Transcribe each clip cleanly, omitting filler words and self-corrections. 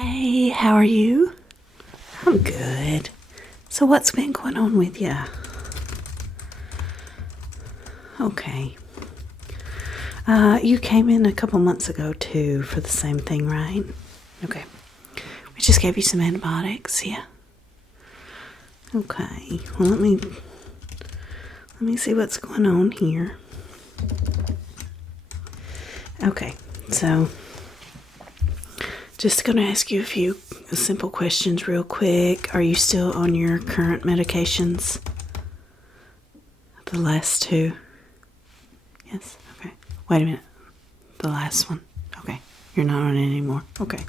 Hey, how are you? I'm good. So what's been going on with you? Okay. You came in a couple months ago too for the same thing, right? Okay. We just gave you some antibiotics, yeah. Okay. Well, let me see what's going on here. Okay. So just going to ask you a few simple questions real quick. Are you still on your current medications? The last two? Yes? Okay. Wait a minute. The last one? Okay. You're not on it anymore. Okay.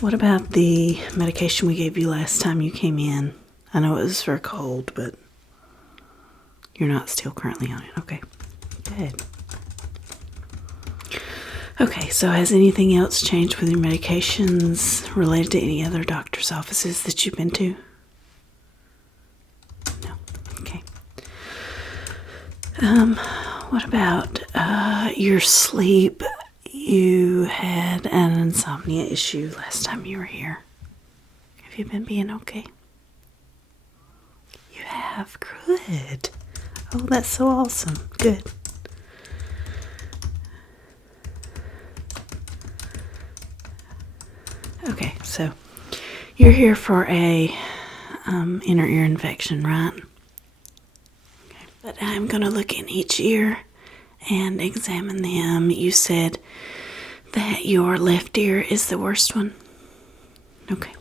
What about the medication we gave you last time you came in? I know it was for a cold, but you're not still currently on it. Okay. Good. Okay, so has anything else changed with your medications related to any other doctor's offices that you've been to? No. Okay. What about your sleep? You had an insomnia issue last time you were here. Have you been being okay? You have? Good. Oh, that's so awesome. Good. Okay, so you're here for a inner ear infection, right? Okay. But I'm going to look in each ear and examine them. You said that your left ear is the worst one? Okay.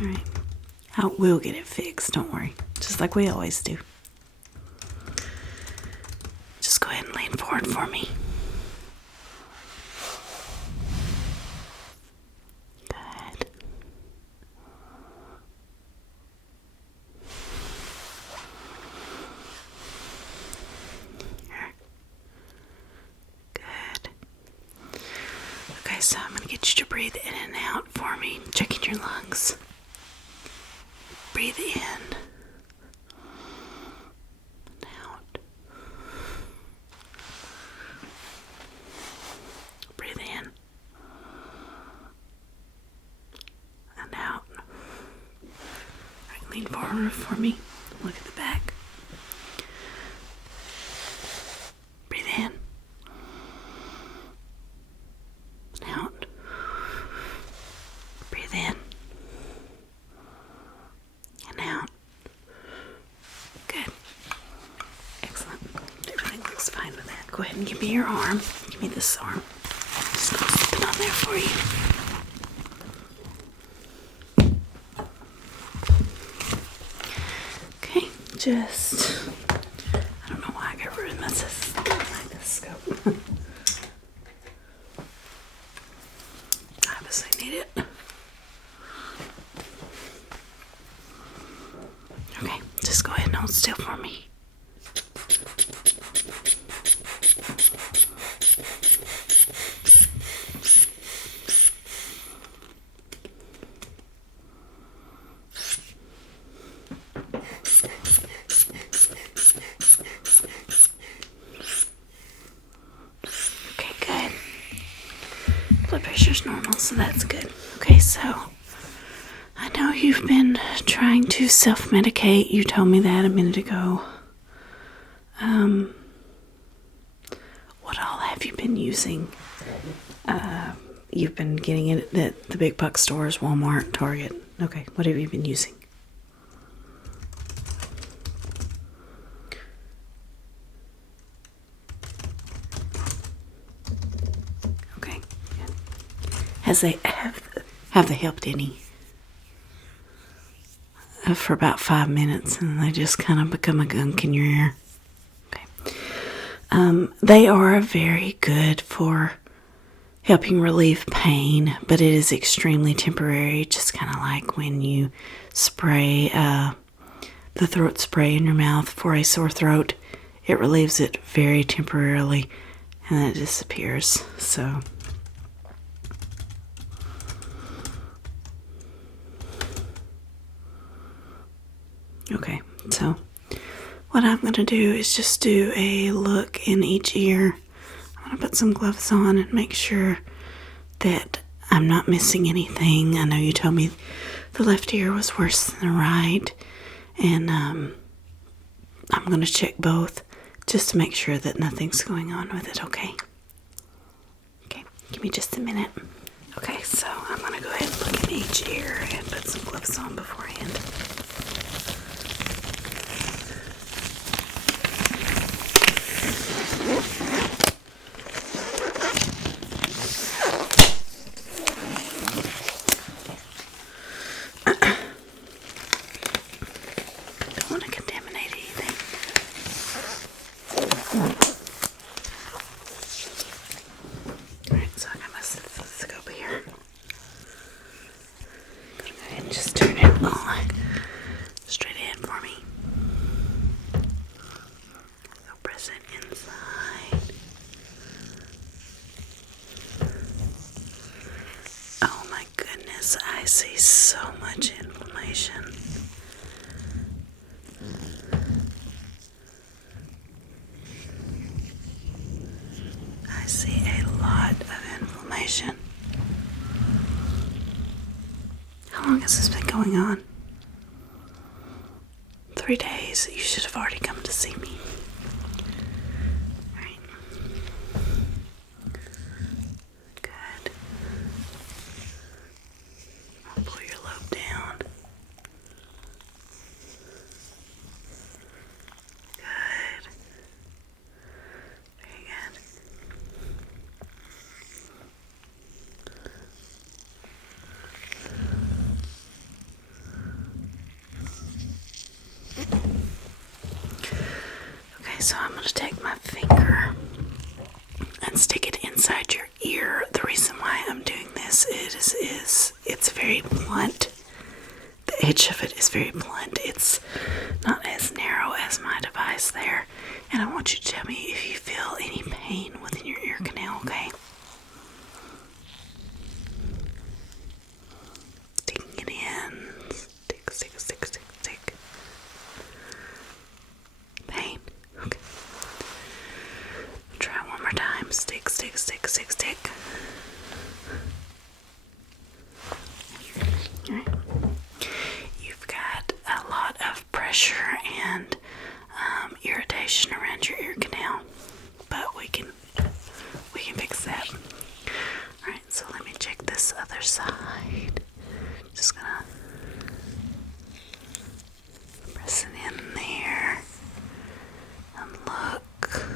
All right. I will get it fixed, don't worry. Just like we always do. Just go ahead and lean forward for me. Good. Good. Okay, so I'm going to get you to breathe in and out for me. Checking your lungs. Breathe in. And out. Breathe in. And out. Alright, lean forward for me. Look at the back. Breathe in. And out. Breathe in. And out. Good. Excellent. Everything looks fine with that. Go ahead and give me your arm. Give me this arm. Just gonna slip it on there for you. Okay, just, I don't know why I got rid of my otoscope. I obviously need it. Okay, just go ahead and hold still for me. Okay, good. Blood pressure's normal, so that's good. Okay, so I know you've been trying to self-medicate. You told me that a minute ago. What all have you been using? You've been getting it at the big box stores, Walmart, Target. Okay, what have you been using? Okay, good. Have they helped any? For about 5 minutes, and they just kind of become a gunk in your ear. Okay. They are very good for helping relieve pain, but it is extremely temporary, just kind of like when you spray the throat spray in your mouth for a sore throat. It relieves it very temporarily, and then it disappears. So okay, so what I'm going to do is just do a look in each ear. I'm going to put some gloves on and make sure that I'm not missing anything. I know you told me the left ear was worse than the right, and I'm going to check both just to make sure that nothing's going on with it, okay? Okay, give me just a minute. Okay, so I'm going to go ahead and look in each ear and put some gloves on beforehand. Don't want to contaminate anything. Alright, so I got my stethoscope here. I'm going to go ahead and just turn it on straight ahead for me. So press it inside. Oh my goodness, I see so much inflammation. I see a lot of inflammation. How long has this been going on? 3 days. You should have already come to see me. Right. Good. I'll pull your lobe down. Good. Very good. Okay, so I'm going to take my finger and stick it inside your ear. The reason why I'm doing this is it's very blunt. The edge of it is very blunt. It's not as narrow as my device there. And I want you to tell me if you feel any pain within your ear canal, okay? Sticking it in. Stick, stick, stick, stick, stick. Pain. Okay. Try one more time. Stick, stick, stick, stick, stick. Alright. You've got a lot of pressure and irritation around your ear canal, but we can fix that. Alright, so let me check this other side. Just gonna press it in there and look.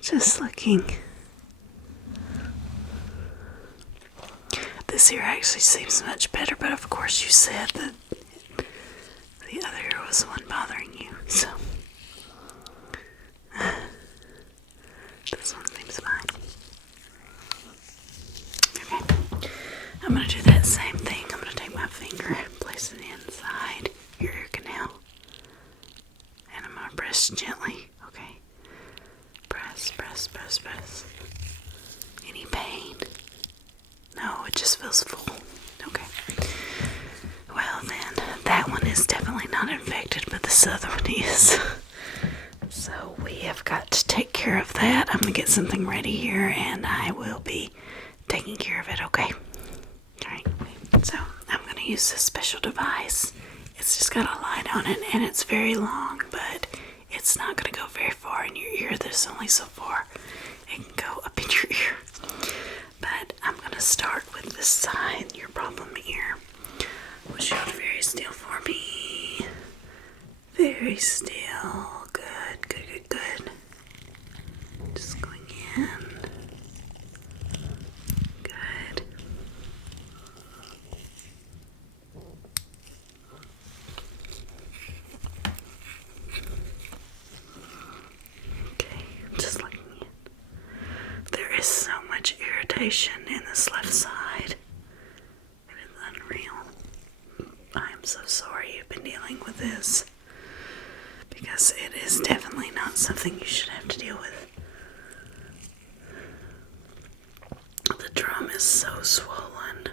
Just looking. This ear actually seems much better, but of course you said that the other ear was the one bothering you, so this one seems fine. Okay, I'm going to do that same thing. I'm going to take my finger and place it inside your ear canal, and I'm going to press gently, okay? Press, press, press, press. Any pain? No, it just feels full. Okay. Well then, that one is definitely not infected, but this other one is. So we have got to take care of that. I'm going to get something ready here, and I will be taking care of it, okay? Alright, so I'm going to use this special device. It's just got a light on it, and it's very long, but it's not going to go very far in your ear. There's only so far it can go up in your ear. But I'm going to start with this side, your problem ear. Would you hold very still for me? Very still. Good, good, good, good. Just going in. Good. Okay, just looking in. There is so much irritation in this left side. It is unreal. I am so sorry you've been dealing with this, because it is definitely not something you should have to deal with. The drum is so swollen.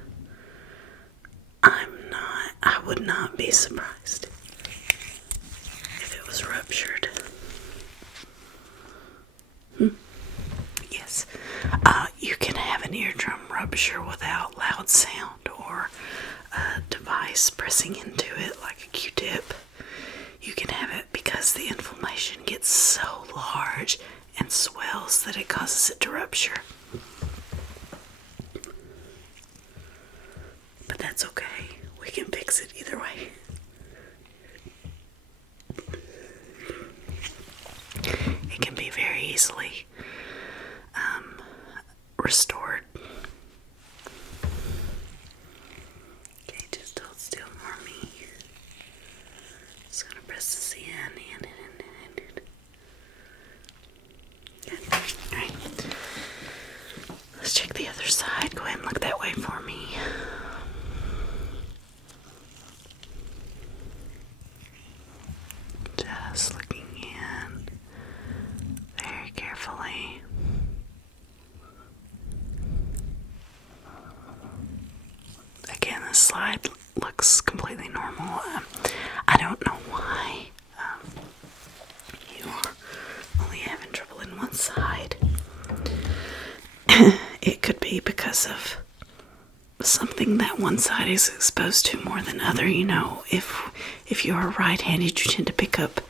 I would not be surprised. ruptured. Yes. You can have an eardrum rupture without loud sound or a device pressing into it like a Q-tip. You can have it because the inflammation gets so large and swells that it causes it to rupture. But that's okay. We can fix it either way. It can be very easily restored. Okay, just hold still for me. Just gonna press this in. Good. Alright. Let's check the other side. Go ahead and look that way for me. Just looking in very carefully. Again, this slide looks completely normal. I don't know why you are only having trouble in one side. It could be because of something that one side is exposed to more than other. You know, if you are right-handed, you tend to pick up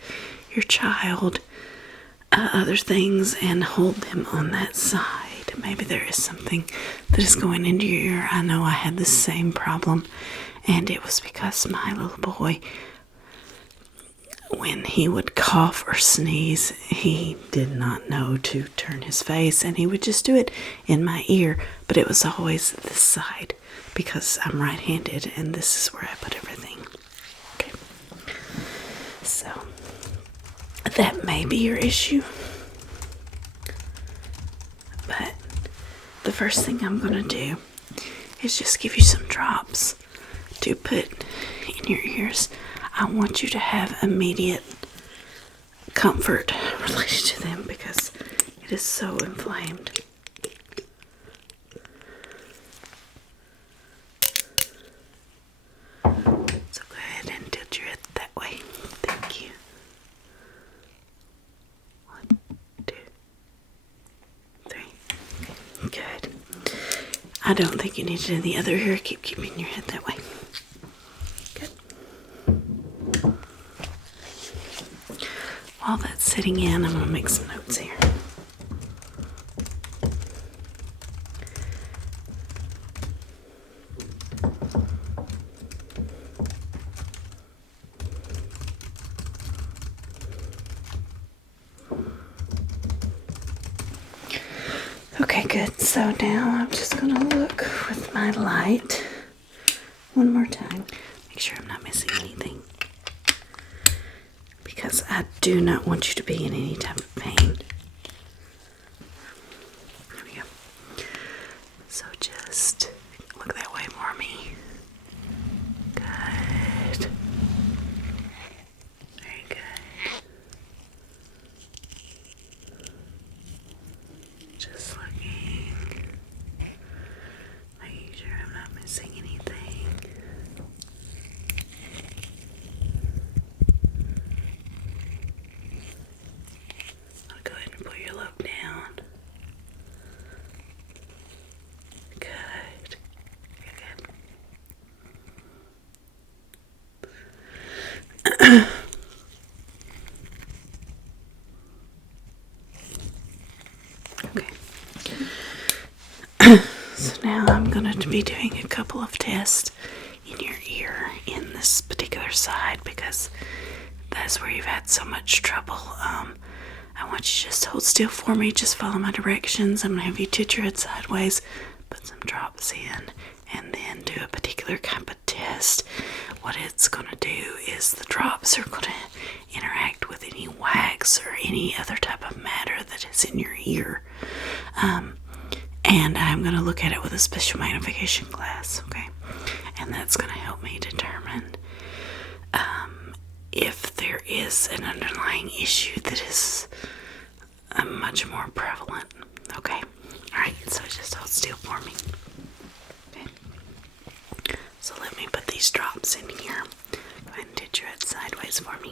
your child, other things, and hold them on that side. Maybe there is something that is going into your ear. I know I had the same problem, and it was because my little boy, when he would cough or sneeze, he did not know to turn his face, and he would just do it in my ear, but it was always this side because I'm right-handed, and this is where I put everything. Okay. So, that may be your issue, but the first thing I'm going to do is just give you some drops to put in your ears. I want you to have immediate comfort related to them because it is so inflamed. So go ahead and tilt your head that way. Thank you. 1, 2, 3. Good. I don't think you need it in the other ear. Keep keeping your head that way. Good. While that's sitting in, I'm going to make some notes here. Okay, good. So now I'm just going to look with my light one more time. Make sure I'm not missing anything. Because I do not want you to be in any type of pain. There we go. So just look that way for me. Good. Very good. Just looking. Making sure I'm not missing anything. I'll go ahead and pull your lobe down. Good. Very good. Okay. So now I'm going to be doing a couple of tests in your ear in this particular side because that's where you've had so much trouble. I want you to just hold still for me. Just follow my directions. I'm going to have you tilt your head sideways, put some drops in, and then do a particular kind of test. What it's going to do is the drops are going to interact with any wax or any other type of matter that is in your ear. And I'm going to look at it with a special magnification glass, okay? And that's going to help me determine if there is an underlying issue that is much more prevalent, okay? Alright, so just hold still for me. Okay. So let me put these drops in here. Go ahead and tilt your head sideways for me.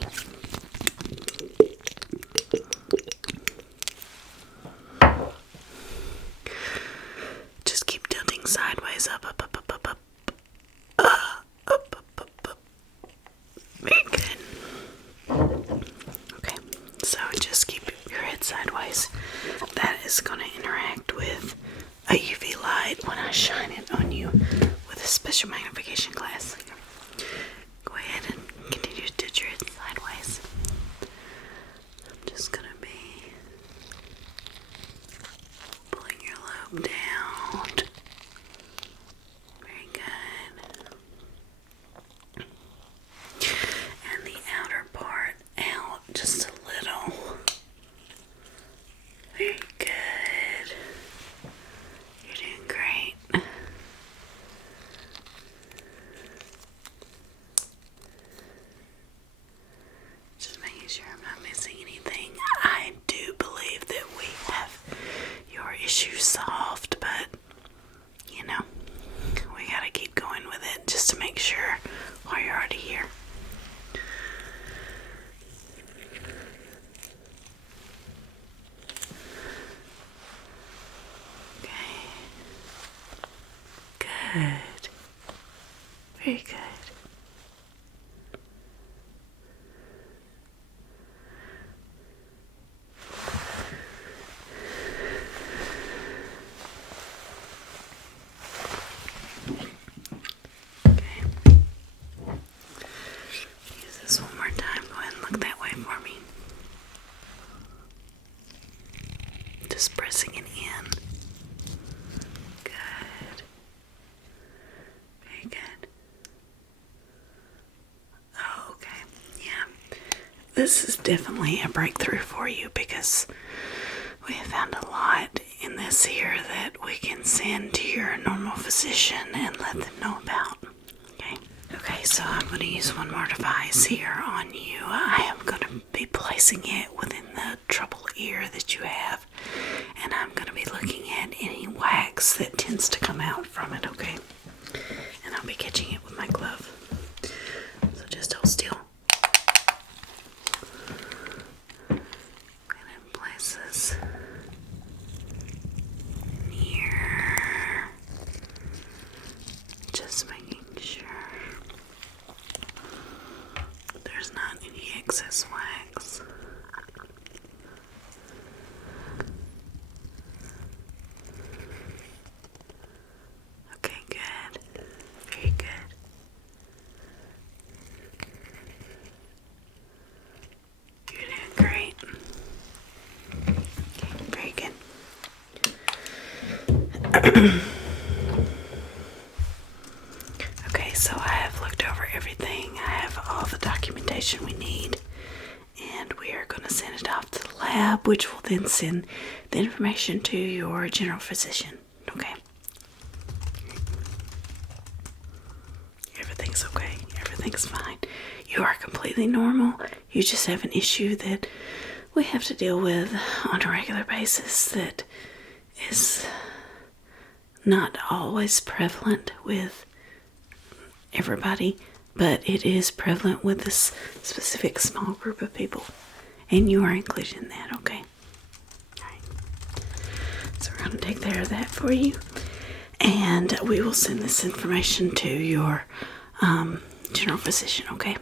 is going to interact with a UV light when I shine it on you with a special magnification glass. Go ahead and continue to tilt your head sideways. I'm just going to be pulling your lobe down. Very good. And the outer part out just a little. Very good. You're doing great. Just making sure I'm not missing anything. I do believe that we have your issue solved, but you know, we gotta keep going with it just to make sure while you're already here. Good. Very good. Okay. Use this one more time. Go ahead and look that way for me. Just pressing it in. Good. Very good. Oh, okay. Yeah. This is definitely a breakthrough for you because we have found a lot in this here that we can send to your normal physician and let them know about. Okay. Okay, so I'm going to use one more device here on you. I am going to be placing it within the trouble ear that you have. And I'm going to be looking at any wax that tends to come out from it, okay? And I'll be catching it with my glove. So just hold still. And in places in here. Just making sure there's not any excess wax. Okay, good. Very good. You're doing great. Okay, very good. Okay, so I have looked over everything. I have all the documentation we need. And we are going to send it off to the lab, which will then send the information to your general physician. Okay? Everything's okay. Everything's fine. You are completely normal. You just have an issue that we have to deal with on a regular basis that is not always prevalent with everybody, but it is prevalent with this specific small group of people. And you are included in that, okay? Alright. So we're going to take care of that for you. And we will send this information to your general physician, okay?